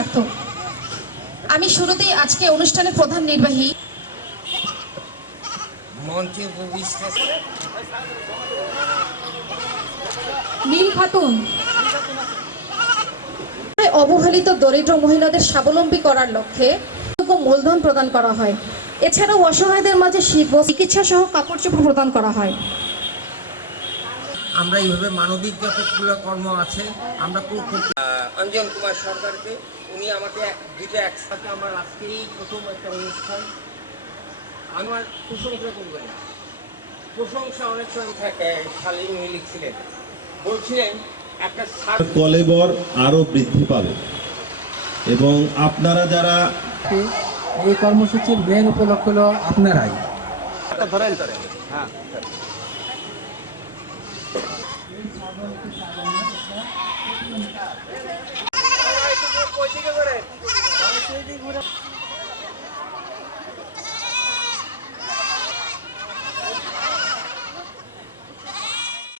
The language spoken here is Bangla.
সার্থক। আমি শুরুতেই আজকে অনুষ্ঠানের প্রধান নির্বাহী মঞ্চে উপবিষ্ট নীল খাতুন অবহেলিত দরিদ্র মহিলাদের স্বাবলম্বী করার লক্ষ্যে মূলধন প্রদান করা হয়। এছাড়াও অসহায়দের মাঝে শীত চিকিৎসা সহ কাপড় চোপড় প্রদান করা হয়। আমরা এইভাবে মানবিক যতগুলো কর্ম আছে আমরা অঞ্জন কুমার সরকারকে, উনি আমাকে দুইটা একসাথে আমার আজকেই প্রথম একটা অনুষ্ঠান, আমার প্রশংসা করবেন। প্রশংসা অনেক সময় থাকে, শালীন উনি লিখছিলেন, বলছিলেন একটা কলেবর আরো বৃদ্ধি পাবে এবং আপনারা যারা এই কর্মসূচির মেন উপলক্ষ হলো আপনারাই। হ্যাঁ